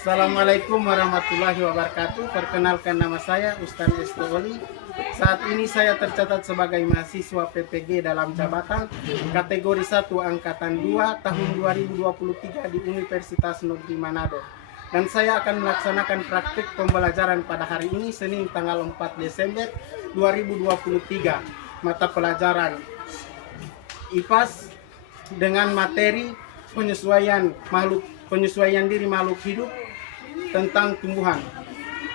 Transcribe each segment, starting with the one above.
Assalamualaikum warahmatullahi wabarakatuh. Perkenalkan, nama saya Ustaz Estoli. Saat ini saya tercatat sebagai mahasiswa PPG dalam jabatan kategori 1 angkatan 2 tahun 2023 di Universitas Negeri Manado. Dan saya akan melaksanakan praktik pembelajaran pada hari ini, Senin tanggal 4 Desember 2023. Mata pelajaran IPAS dengan materi penyesuaian diri makhluk hidup tentang tumbuhan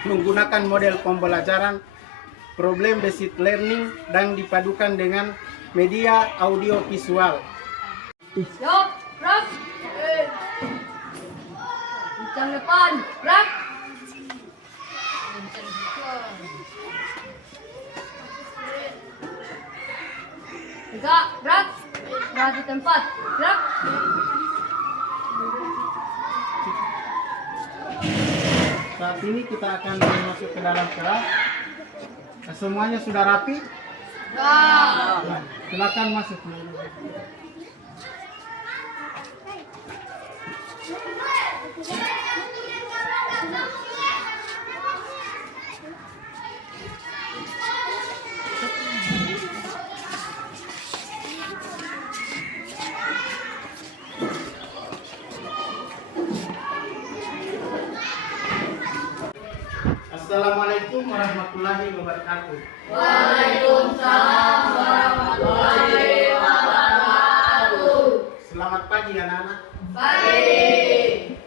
menggunakan model pembelajaran problem based learning dan dipadukan dengan media audio visual. Siap, gerak. Bincang depan, gerak. Tegak, gerak. Gerak di tempat, gerak. Saat ini kita akan masuk ke dalam kelas. Semuanya sudah rapi? Nah, silakan masuk. Assalamualaikum warahmatullahi wabarakatuh. Waalaikumsalam warahmatullahi wabarakatuh. Selamat pagi anak-anak. Baik.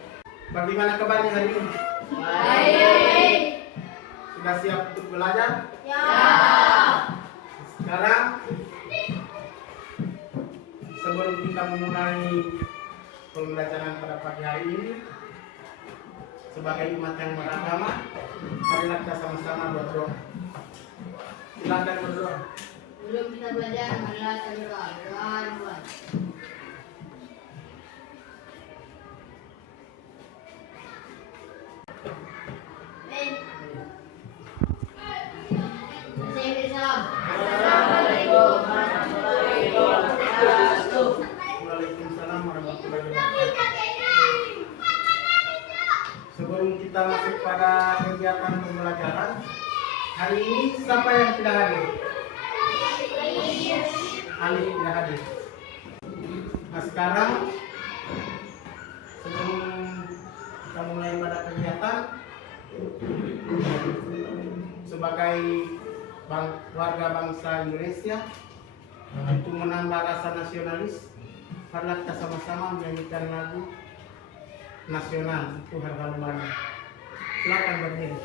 Bagaimana kabarnya hari ini? Baik. Sudah siap untuk belajar? Ya. Sekarang sebelum kita memulai pembelajaran pada pagi hari ini, sebagai umat yang beragama, marilah kita sama-sama berdoa. Silakan berdoa. Sebelum kita belajar, marilah kita berdoa. Doa. Assalamualaikum warahmatullahi wabarakatuh. Waalaikumsalam warahmatullahi wabarakatuh. Sebelum kita masuk pada kegiatan pembelajaran, hari ini siapa yang tidak hadir? Ali tidak hadir. Nah sekarang sebelum kita mulai pada kegiatan, sebagai warga bangsa Indonesia, untuk menambah rasa nasionalis, marilah kita sama-sama menyanyikan lagu nasional itu Harga Luar. Silakan berdiri.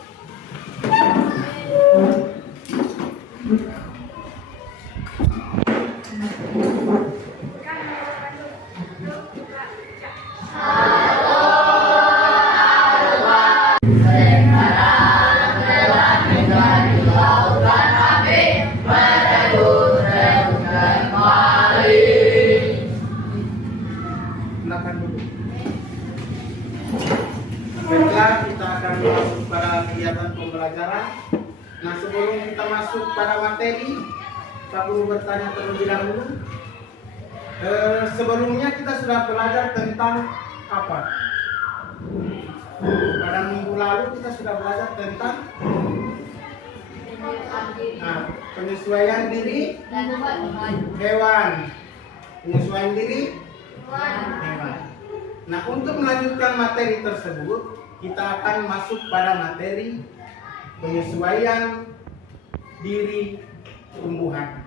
Silakan dulu. Baiklah, kita akan masuk pada kegiatan pembelajaran. Nah, sebelum kita masuk pada materi, kita perlu bertanya terlebih dahulu. Sebelumnya kita sudah belajar tentang apa? Pada minggu lalu kita sudah belajar tentang penyesuaian diri hewan. Penyesuaian diri hewan. Nah, untuk melanjutkan materi tersebut, kita akan masuk pada materi penyesuaian diri tumbuhan.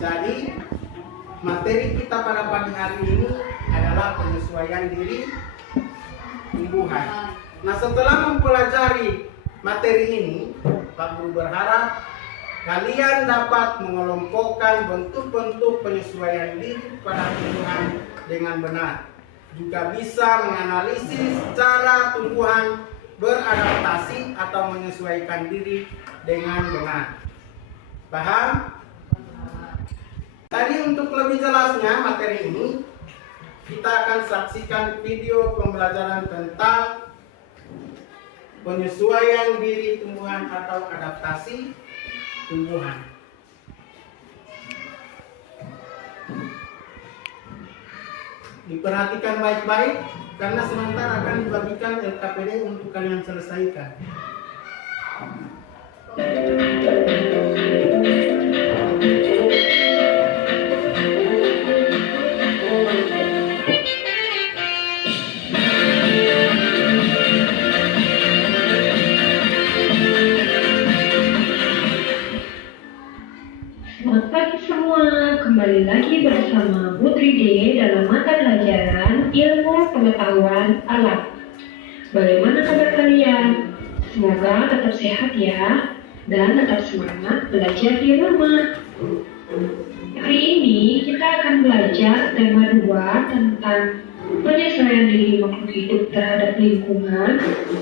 Jadi, materi kita pada pagi hari ini adalah penyesuaian diri tumbuhan. Nah, setelah mempelajari materi ini, Pak Guru berharap kalian dapat mengelompokkan bentuk-bentuk penyesuaian diri pada tumbuhan dengan benar. Juga bisa menganalisis cara tumbuhan beradaptasi atau menyesuaikan diri dengan benar. Paham? Tadi untuk lebih jelasnya materi ini, kita akan saksikan video pembelajaran tentang penyesuaian diri tumbuhan atau adaptasi tumbuhan. Diperhatikan baik-baik karena sebentar akan dibagikan LKPD untuk kalian selesaikan. Selamat pagi semua, kembali lagi bersama Putri D dalam mata pelajaran Ilmu Pengetahuan Alam. Bagaimana kabar kalian? Semoga tetap sehat ya, dan tetap semangat belajar di rumah. Hari ini kita akan belajar tema 2 tentang penyesuaian diri makhluk hidup terhadap lingkungan,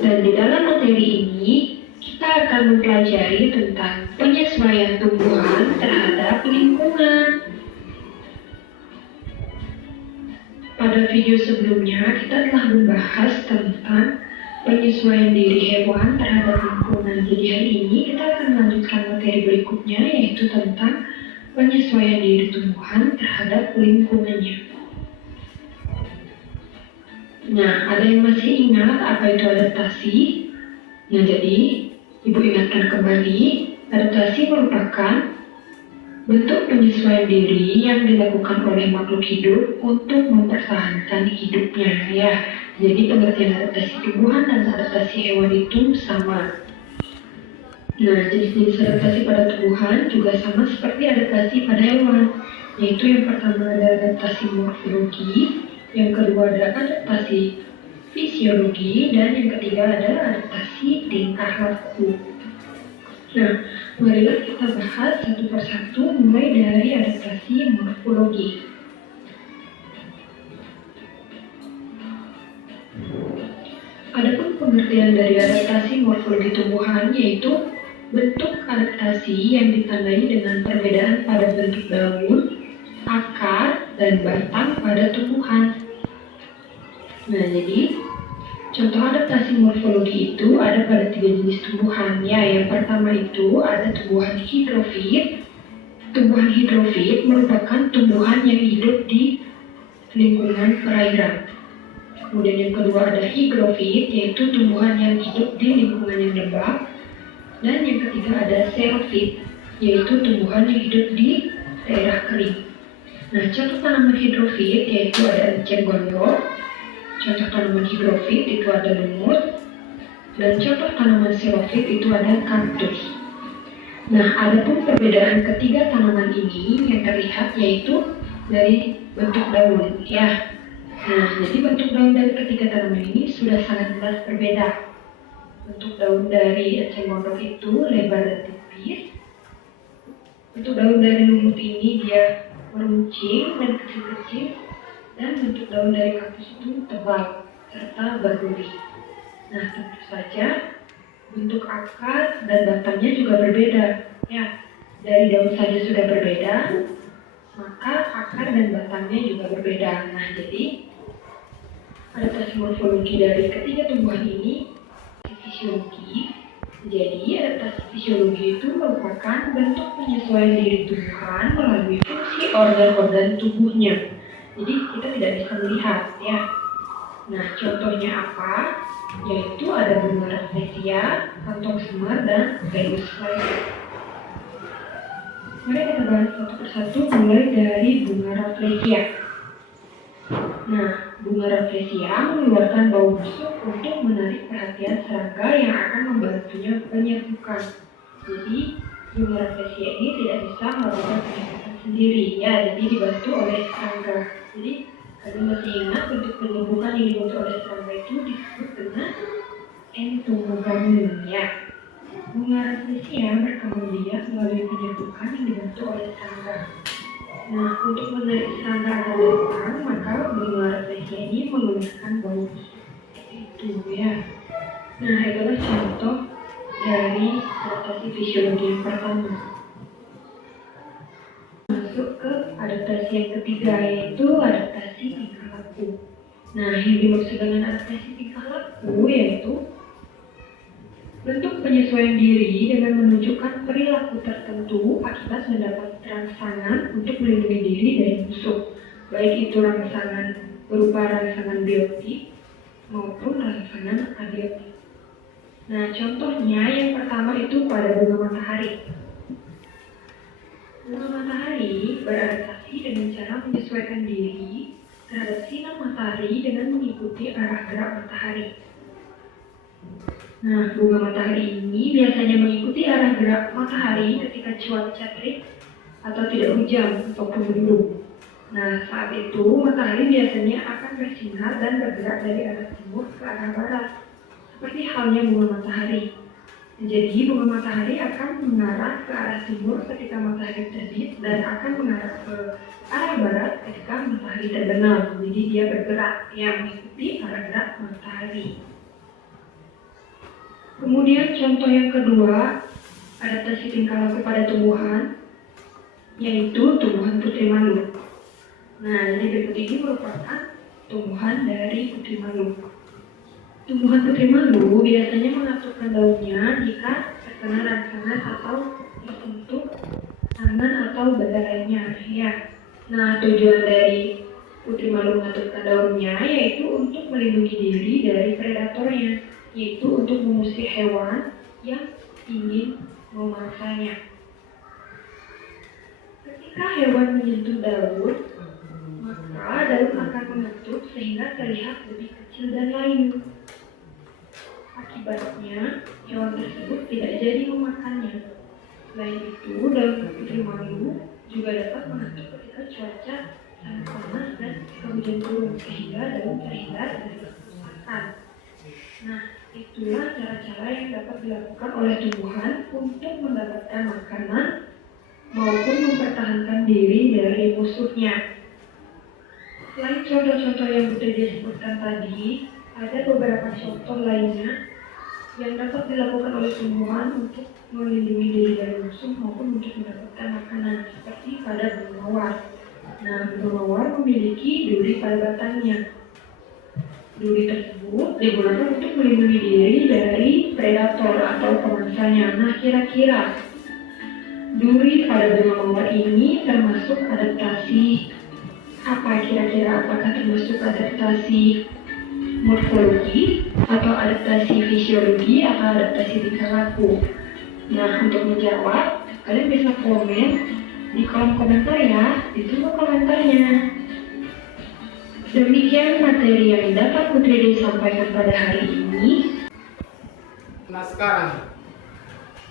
dan di dalam materi ini kita akan mempelajari tentang penyesuaian tumbuhan terhadap lingkungan. Pada video sebelumnya kita telah membahas tentang penyesuaian diri hewan terhadap lingkungan. Jadi hari ini kita akan melanjutkan materi berikutnya, yaitu tentang penyesuaian diri tumbuhan terhadap lingkungannya. Nah, ada yang masih ingat apa itu adaptasi? Nah, jadi Ibu ingatkan kembali, adaptasi merupakan bentuk penyesuaian diri yang dilakukan oleh makhluk hidup untuk mempertahankan hidupnya, ya. Jadi pengertian adaptasi tumbuhan dan adaptasi hewan itu sama. Nah, jenis-jenis adaptasi pada tumbuhan juga sama seperti adaptasi pada hewan, yaitu yang pertama ada adaptasi morfologi, yang kedua ada adaptasi fisiologi, dan yang ketiga ada adaptasi tingkah laku. Nah, marilah kita bahas satu persatu mulai dari adaptasi morfologi. Adapun pengertian dari adaptasi morfologi tumbuhan yaitu bentuk adaptasi yang ditandai dengan perbedaan pada bentuk daun, akar, dan batang pada tumbuhan. Nah, jadi contoh adaptasi morfologi itu ada pada 3 jenis tumbuhan, ya. Yang pertama itu ada tumbuhan hidrofit. Tumbuhan hidrofit merupakan tumbuhan yang hidup di lingkungan perairan. Kemudian yang kedua ada higrofit, yaitu tumbuhan yang hidup di lingkungan yang lembab. Dan yang ketiga ada xerofit, yaitu tumbuhan yang hidup di daerah kering. Nah, contoh tanaman hidrofit yaitu ada enceng gondok. Contoh tanaman higrofit itu ada lumut, dan contoh tanaman xerofit itu ada kaktus. Nah, adapun perbedaan ketiga tanaman ini yang terlihat yaitu dari bentuk daun, ya. Nah, jadi bentuk daun dari ketiga tanaman ini sudah sangat jelas berbeda. Bentuk daun dari enceng gondok itu lebar dan tipis. Bentuk daun dari lumut ini dia meruncing dan kecil-kecil. Dan bentuk daun dari kaktus itu tebal serta berduri. Nah, tentu saja bentuk akar dan batangnya juga berbeda. Ya, dari daun saja sudah berbeda, maka akar dan batangnya juga berbeda. Nah, jadi adaptasi morfologi dari ketiga tumbuhan ini fisiologi. Jadi adaptasi fisiologi itu merupakan bentuk penyesuaian diri tumbuhan melalui fungsi organ-organ tubuhnya. Jadi kita tidak bisa melihat, ya. Nah, contohnya apa? Yaitu ada bunga rafflesia, kantong semar, dan Venus flytrap. Mari kita bahas satu persatu mulai dari bunga rafflesia. Nah, bunga rafflesia mengeluarkan bau busuk untuk menarik perhatian serangga yang akan membantunya penyerbukan. Jadi bunga rafflesia ini tidak bisa melakukan penyerbukan sendiri, ya. Jadi dibantu oleh serangga. Jadi kalian masih ingat bentuk penyerbukan yang dibantu oleh serangga itu disebut dengan entomogamy, ya. Bunga rafflesia berkembang biak melalui penyerbukan yang dibantu oleh serangga. Nah, untuk menarik serangga agar datang, maka bunga rafflesia ini menggunakan bau itu, ya. Nah, itulah contoh dari adaptasi fisiologi yang pertama. Masuk ke adaptasi yang ketiga, yaitu adaptasi tingkah laku. Nah, yang dimaksud dengan adaptasi tingkah laku yaitu bentuk penyesuaian diri dengan menunjukkan perilaku tertentu akibat mendapat rangsangan untuk melindungi diri dari musuh, baik itu rangsangan berupa rangsangan biotik maupun rangsangan abiotik. Nah, contohnya yang pertama itu pada bunga matahari. Bunga matahari beradaptasi dengan cara menyesuaikan diri terhadap sinar matahari dengan mengikuti arah gerak matahari. Nah, bunga matahari ini biasanya mengikuti arah gerak matahari ketika cuaca terik atau tidak hujan ataupun mendung. Nah, saat itu matahari biasanya akan bersinar dan bergerak dari arah timur ke arah barat, seperti halnya bunga matahari. Jadi, bunga matahari akan mengarah ke arah timur ketika matahari terbit dan akan mengarah ke arah barat ketika matahari terbenam. Jadi, dia bergerak yang mengikuti arah gerak matahari. Kemudian contoh yang kedua, adaptasi tingkah laku pada tumbuhan, yaitu tumbuhan putri malu. Nah, jadi berikut ini merupakan tumbuhan dari putri malu. Tumbuhan putri malu biasanya mengaturkan daunnya jika terkena rangsangan atau tersentuh tangan atau benda lainnya. Ya. Nah, tujuan dari putri malu mengaturkan daunnya yaitu untuk melindungi diri dari predatornya, yaitu untuk mengusir hewan yang ingin memangsanya. Ketika hewan menyentuh daun, maka daun akan mengetuk sehingga terlihat lebih kecil dan layu. Akibatnya, hewan tersebut tidak jadi memakannya. Selain itu, daun putri malu juga dapat mengetuk ketika cuaca sangat panas dan ketika hujan turun, sehingga daun terhindar dari kerusakan. Nah, itulah cara-cara yang dapat dilakukan oleh tumbuhan untuk mendapatkan makanan maupun mempertahankan diri dari musuhnya. Selain contoh-contoh yang sudah disebutkan tadi, ada beberapa contoh lainnya yang dapat dilakukan oleh tumbuhan untuk melindungi diri dari musuh maupun untuk mendapatkan makanan, seperti pada bunga mawar. Nah, bunga mawar memiliki duri pada batangnya. Duri tersebut digunakan untuk melindungi diri dari predator atau pemangsanya. Nah, kira-kira duri pada bunga mawar ini termasuk adaptasi apa kira-kira? Apakah termasuk adaptasi morfologi atau adaptasi fisiologi atau adaptasi tingkah laku? Nah, untuk menjawab, kalian bisa komen di kolom komentar ya. Ditunggu komentarnya. Demikian materi yang dapat Putri Dwi sampaikan pada hari ini. Nah, sekarang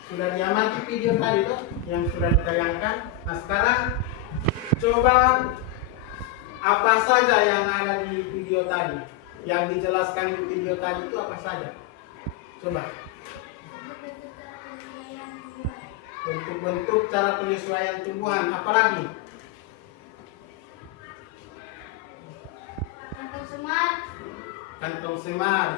sudah diamati video tadi tuh yang sudah ditayangkan. Nah, sekarang coba apa saja yang ada di video tadi, yang dijelaskan di video tadi itu apa saja? Coba. Bentuk-bentuk cara penyesuaian tumbuhan, apalagi? Kantong semar, Kantong semar.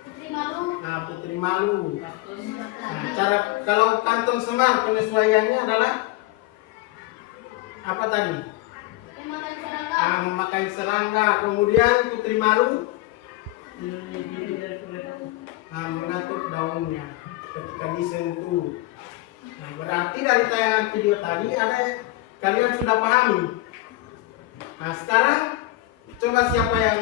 putri malu, Nah, putri malu. Nah, cara kalau kantong semar penyesuaiannya adalah apa tadi? memakan serangga, Memakai serangga. Kemudian putri malu mengatur daunnya ketika disentuh. Nah, berarti dari tayangan video tadi kalian sudah pahami. Nah, sekarang coba siapa yang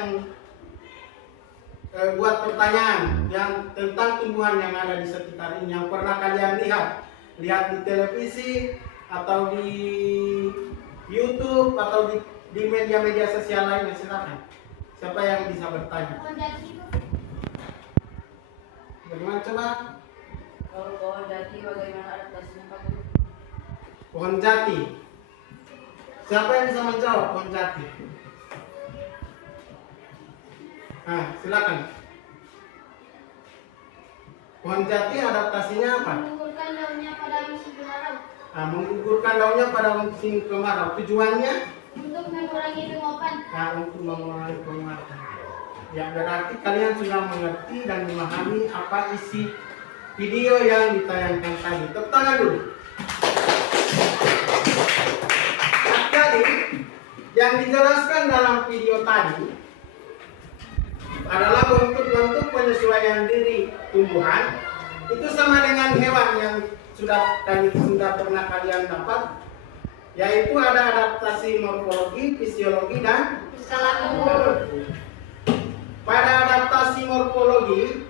buat pertanyaan yang tentang tumbuhan yang ada di sekitar ini yang pernah kalian lihat di televisi atau di YouTube atau di media-media sosial lainnya, silakan. Siapa yang bisa bertanya? pohon jati, Bagaimana coba? Kalau pohon jati bagaimana adaptasinya Pak Guru? Pohon jati. Siapa yang bisa menjawab pohon jati? Nah, silakan. Pohon jati adaptasinya apa? menggugurkan daunnya pada musim kemarau, Menggugurkan daunnya pada musim kemarau. Tujuannya? untuk mengurangi pengopan. Nah, untuk mengurangi penguatan. Ya, berarti kalian sudah mengerti dan memahami apa isi video yang ditayangkan tadi. Tepuk tangan dulu. Nah, jadi yang dijelaskan dalam video tadi adalah bentuk-bentuk penyesuaian diri tumbuhan. Itu sama dengan hewan yang sudah pernah kalian dapat yaitu ada adaptasi morfologi, fisiologi, dan Skala pada adaptasi morfologi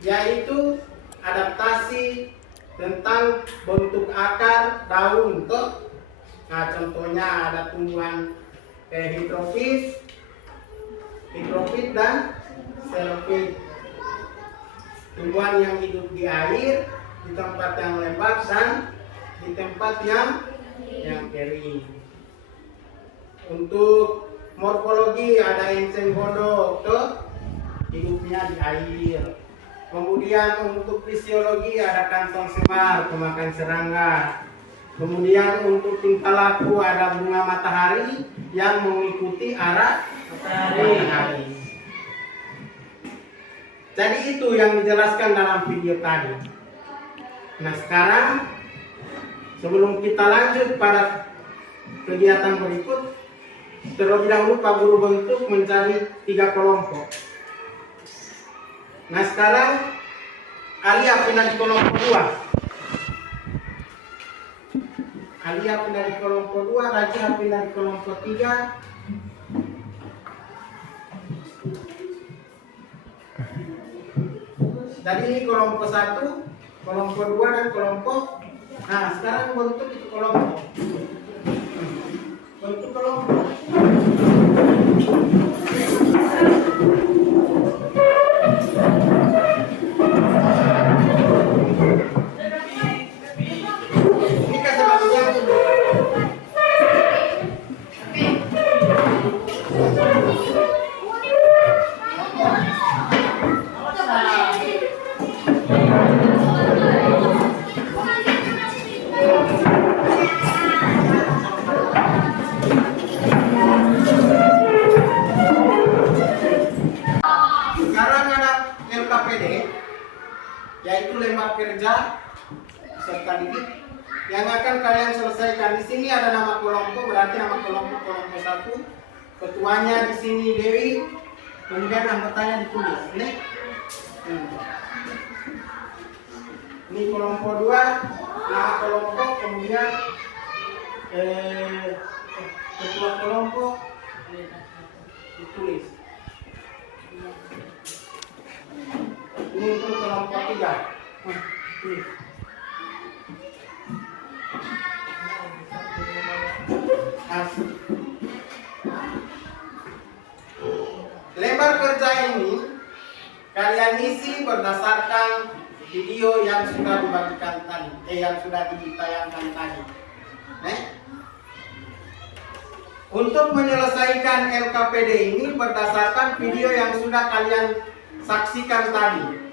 yaitu adaptasi tentang bentuk akar daun toh. Nah, contohnya ada tumbuhan hidrofit, dan xeropit. Tumbuhan yang hidup di air, di tempat yang lembab dan di tempat yang kering. Untuk morfologi ada enceng gondok tuh, hidupnya di air. Kemudian untuk fisiologi ada kantong semar, pemakan serangga. Kemudian untuk tingkah laku ada bunga matahari yang mengikuti arah matahari. Jadi itu yang dijelaskan dalam video tadi. Nah sekarang sebelum kita lanjut pada kegiatan berikut, terlebih dahulu Pak Guru bentuk mencari 3 kelompok. Nah sekarang Alia pindah di kelompok 2. Alia pindah di kelompok 2, Raja pindah di kelompok 3. Jadi ini kelompok 1, kelompok 2 dan kelompok. Nah, sekarang bentuk itu kelompok. Bentuk kelompok. Ini kan sebabnya sekarang ada LKPD, yaitu lembar kerja peserta didik yang akan kalian selesaikan. Di sini ada nama kelompok, berarti nama kelompok 1. Ketuanya di sini Dewi, kemudian anggotanya ditulis. Ini kelompok 2, nama kelompok, kemudian ketua kelompok ditulis. Ini untuk kelompok 3. Ini. Lembar kerja ini kalian isi berdasarkan video yang sudah dibagikan tadi, yang sudah ditayangkan tadi. Untuk menyelesaikan LKPD ini berdasarkan video yang sudah kalian saksikan tadi.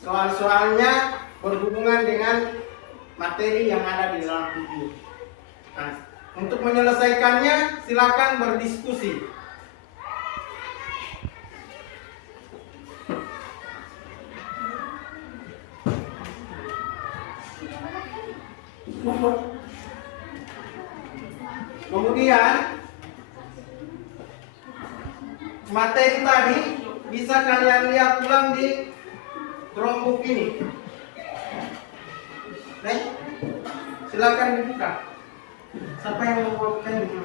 Soal-soalnya berhubungan dengan materi yang ada di dalam video. Nah, untuk menyelesaikannya silakan berdiskusi. Kemudian materi tadi bisa kalian lihat ulang di Chromebook ini. Silakan dibuka. Siapa yang mau buka ini?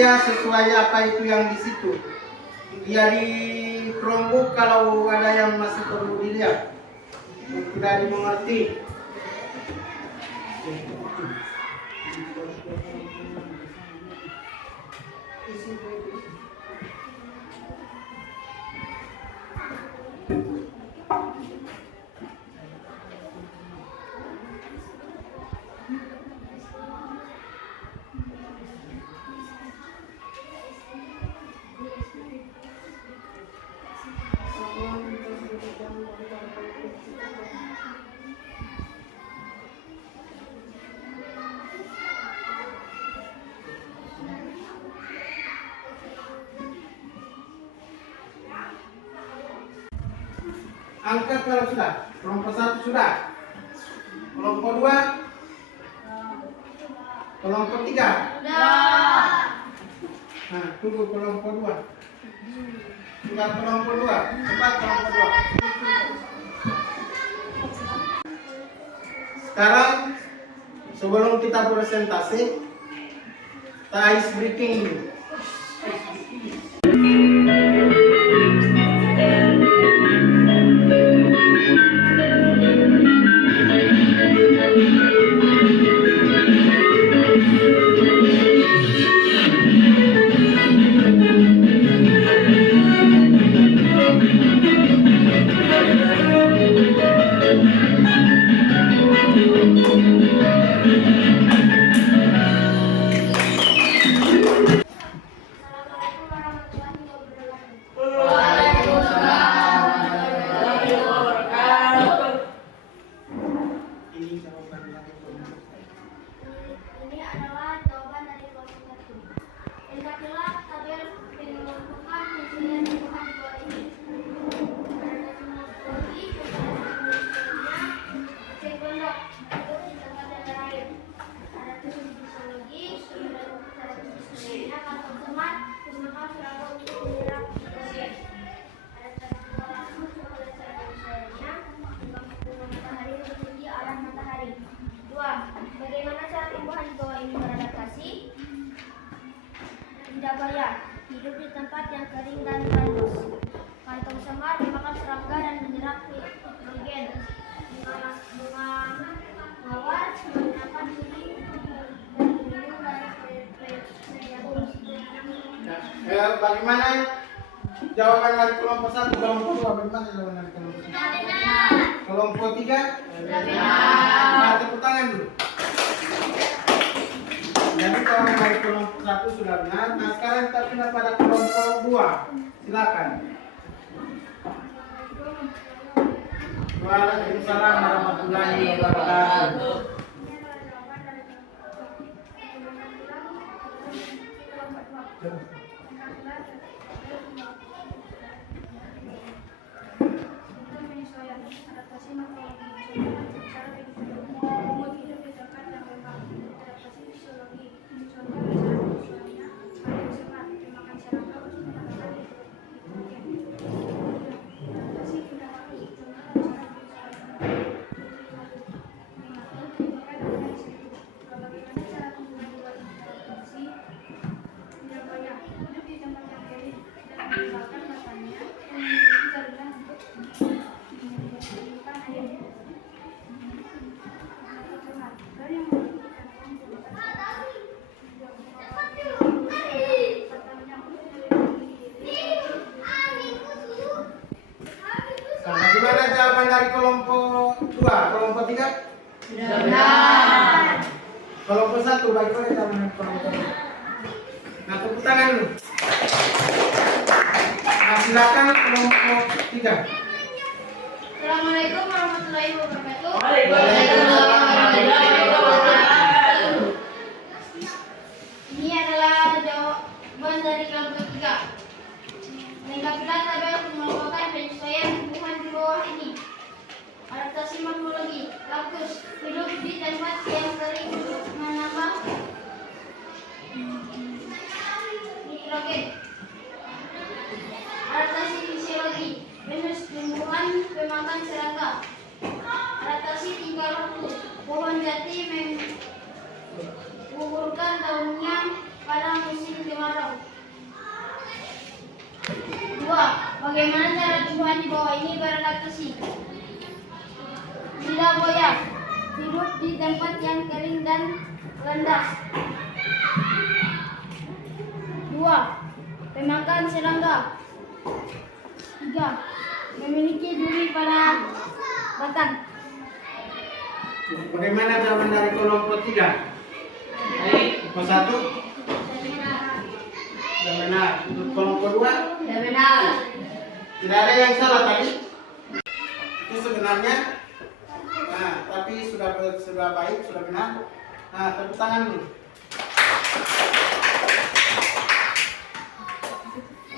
dia sesuai apa itu yang di situ. Dia di Chromebook kalau ada yang masih perlu dilihat, tidak dimengerti. Angkat kalau sudah. Kelompok 1 sudah. Kelompok 2. Kelompok 3. Nah, tunggu kelompok 2. Sudah kelompok 2. Cepat kelompok 2. Sekarang sebelum kita presentasi, kita ice breaking dulu. Ini adalah jawaban dari kelompok 1. Lihatlah tabel pengelompokan penilaian tumbuhan di bawah ini. Ada morfologi, cek gondok, itu di tempat yang terakhir. Ada tes fisiologi, cara fisiologinya, kantong semat, menggunakan seragam untuk menyerap oksigen. Ada cara langsung sebagai cara fisiologinya, menggunakan matahari menuju arah matahari. 2. Bagaimana cara tumbuhan di bawah ini beradaptasi? Tidak bayar, hidup di tempat yang kering dan tandus. Kantong semar dimakan serangga dan menyerap nitrogen. Bunga mawar menggunakan kuning dan minum dari Bagaimana jawaban dari kelompok 1, kelompok 2? Bagaimana jawaban dari kelompok 1? Kelompok 3? Nah, tepuk tangan dulu. Jadi jawaban dari kelompok 1 sudah benar. Nah, sekarang kita pindah pada kelompok 2. Silakan. Waalaikumsalam warahmatullahi wabarakatuh. Bagaimana jawaban dari kelompok 2? Kelompok 3? Benar. Kelompok 1, bagaimana jawaban dari kelompok 2? Nah, tepuk tangan dulu. Nah, silakan kelompok 3. Assalamualaikum warahmatullahi wabarakatuh. Ini adalah jawaban dari kelompok 3. Lengkapilah tabel pengelompokan penyesuaian tumbuhan di bawah ini. Adaptasi morfologi, kaktus hidup di tempat yang kering untuk menambah nitrogen. Adaptasi fisiologi, Venus tumbuhan pemakan serangga. Adaptasi tingkah laku, pohon jati menggugurkan daunnya pada musim kemarau. Bagaimana cara tumbuhan di bawah ini beradaptasi? Tidak goyah, hidup di tempat yang kering dan rendah. 2. Memakan serangga. 3. Memiliki duri pada batang. Bagaimana jawaban dari kelompok 3? Kelompok 1? Sudah benar. Untuk kelompok 2? Sudah benar. Tidak ada yang salah tadi. Itu sebenarnya. Nah, tapi sudah baik, sudah benar. Nah, tepuk tangan dulu.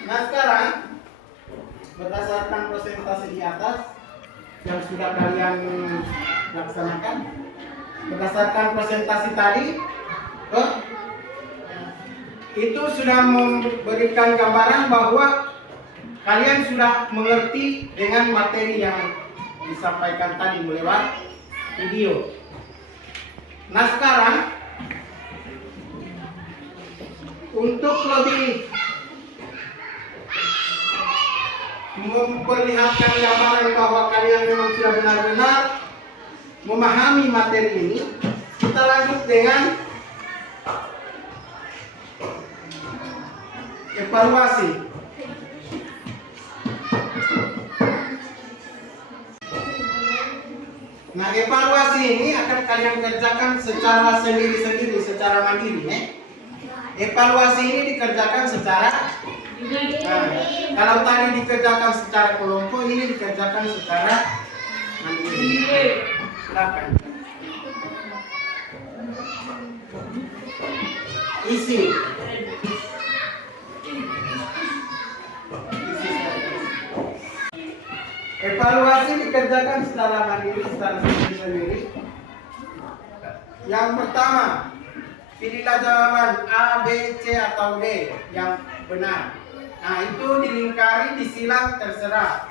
Nah, sekarang berdasarkan presentasi di atas yang sudah kalian laksanakan, berdasarkan presentasi tadi, itu sudah memberikan gambaran bahwa kalian sudah mengerti dengan materi yang disampaikan tadi lewat video. Nah, sekarang untuk lebih memperlihatkan gambaran bahwa kalian memang sudah benar-benar memahami materi ini, kita lanjut dengan evaluasi. Nah, evaluasi ini akan kalian kerjakan secara sendiri-sendiri, secara mandiri. Evaluasi ini dikerjakan secara kalau tadi dikerjakan secara kelompok, ini dikerjakan secara mandiri. Silakan. Isi. Evaluasi dikerjakan secara mandiri, secara sendiri-sendiri. Yang pertama, pilihlah jawaban A, B, C atau D yang benar. Nah, itu dilingkari, disilang, terserah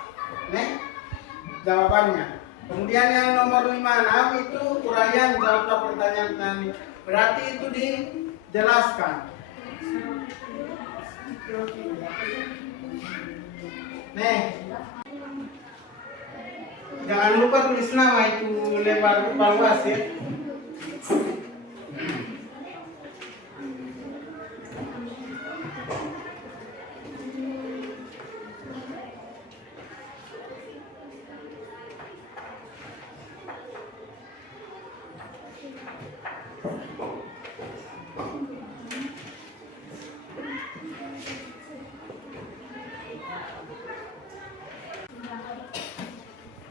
jawabannya. Kemudian yang nomor 5, 6 itu uraian jawab pertanyaan. Berarti itu dijelaskan. Jangan lupa tulis nama itu lebar evaluasi.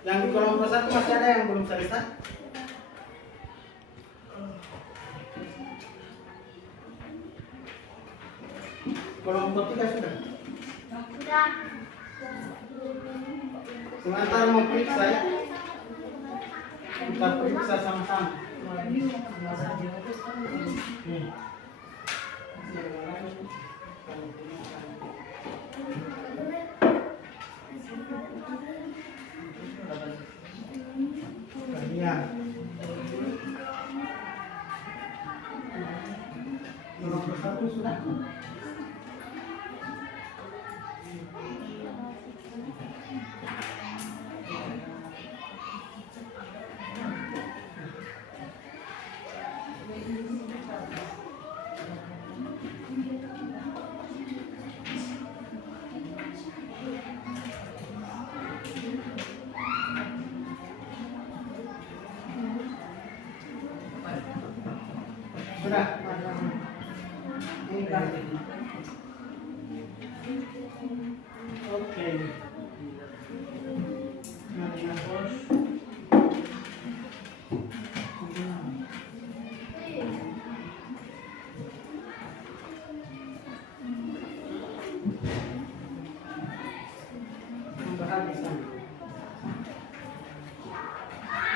Yang di kelompok 1 masih ada yang belum selesai? Kelompok 3 sudah? Sudah. Sebentar mau periksa ya. Kita periksa sama-sama. Iya. Kelompok 1 sudah? Sudah. Oke.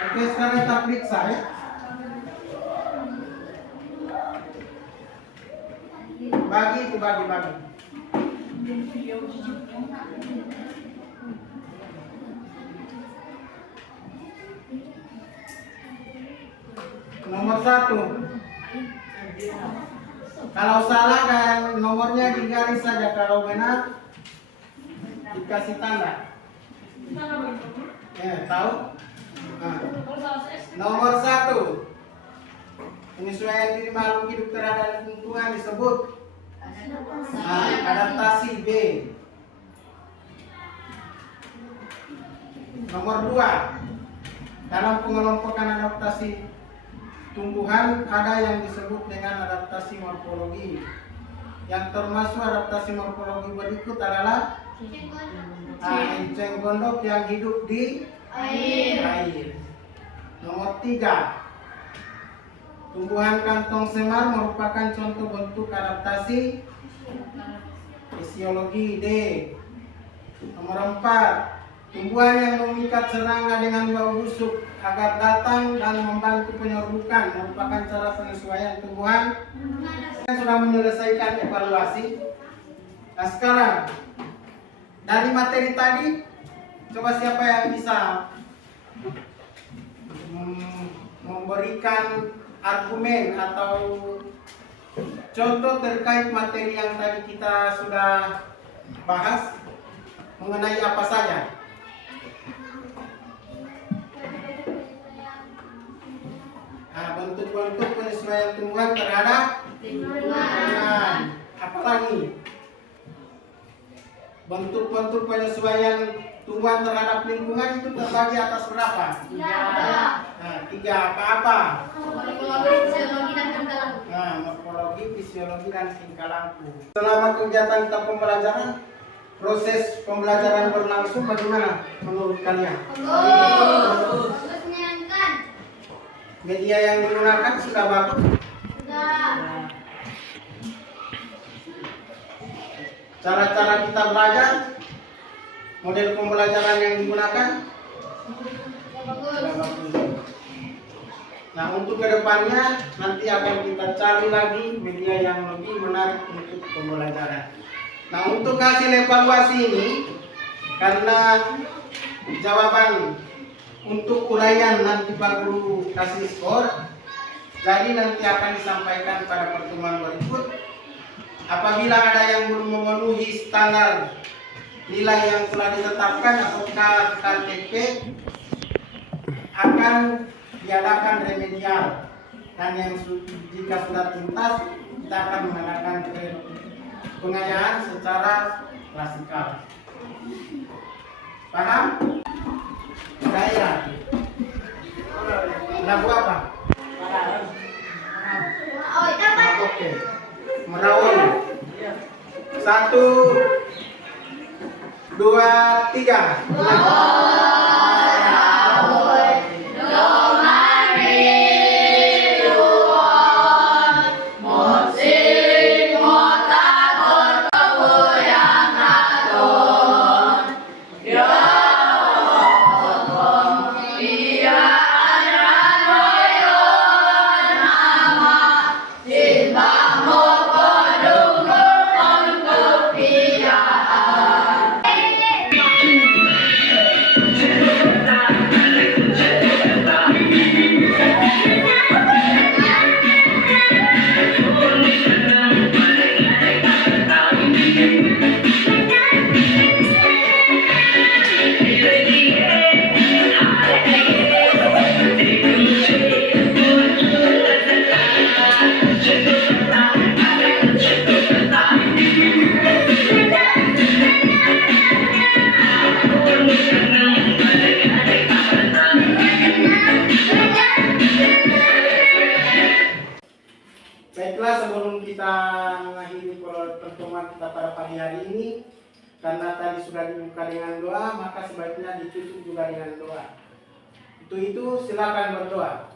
Oke, sekarang kita periksa ya. Bagi itu bagi. Nomor 1. Kalau salah dan nomornya digaris saja, kalau benar dikasih tanda. Tahu? Nah, nomor 1. Penyesuaian diri makhluk hidup terhadap lingkungan disebut adaptasi. B. Nomor 2. Dalam pengelompokan adaptasi tumbuhan ada yang disebut dengan adaptasi morfologi. Yang termasuk adaptasi morfologi berikut adalah enceng gondok yang hidup di air. Nomor 3. Tumbuhan kantong semar merupakan contoh bentuk adaptasi fisiologi. D. Nomor 4. Tumbuhan yang memikat serangga dengan bau busuk agar datang dan membantu penyerbukan merupakan cara penyesuaian tumbuhan. Kita sudah menyelesaikan evaluasi. Nah sekarang dari materi tadi, coba siapa yang bisa memberikan argumen atau contoh terkait materi yang tadi kita sudah bahas mengenai apa saja? Nah, bentuk-bentuk penyesuaian tumbuhan terhadap lingkungan. Apa lagi? Bentuk-bentuk penyesuaian tumbuhan terhadap lingkungan itu terbagi atas berapa? 3. Nah, 3 apa-apa? Morfologi, fisiologi, dan tingkah laku. Nah, morfologi, fisiologi, dan tingkah laku. Selama kegiatan kita pembelajaran, proses pembelajaran berlangsung bagaimana menurut kalian? Bagus, menyenangkan. Media yang digunakan sudah bagus? Sudah. Cara-cara kita belajar, model pembelajaran yang digunakan sudah bagus. Nah, untuk kedepannya nanti akan kita cari lagi media yang lebih menarik untuk pembelajaran. Nah, untuk hasil evaluasi ini, karena jawaban untuk uraian nanti Pak Guru kasih skor, jadi nanti akan disampaikan pada pertemuan berikut. Apabila ada yang belum memenuhi standar nilai yang telah ditetapkan atau KTP, akan diadakan remedial, dan yang jika sudah tuntas kita akan mengadakan pengayaan secara klasikal. Paham? Saya lagu apa? Oh, dapat. Oke. Merawat. 1, 2, 3. Baiklah, sebelum kita mengakhiri pertemuan kita pada pagi hari ini, karena tadi sudah dibuka dengan doa, maka sebaiknya ditutup juga dengan doa. Itu silakan berdoa.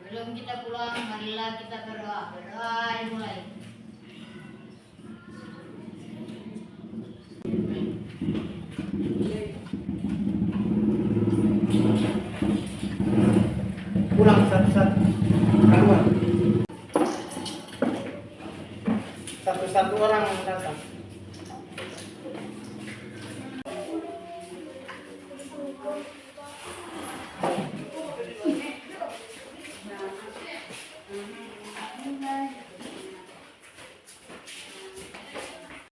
Sebelum kita pulang, marilah kita berdoa. Berdoa dimulai. Pulang satu-satu. Keluar. Satu-satu orang yang datang.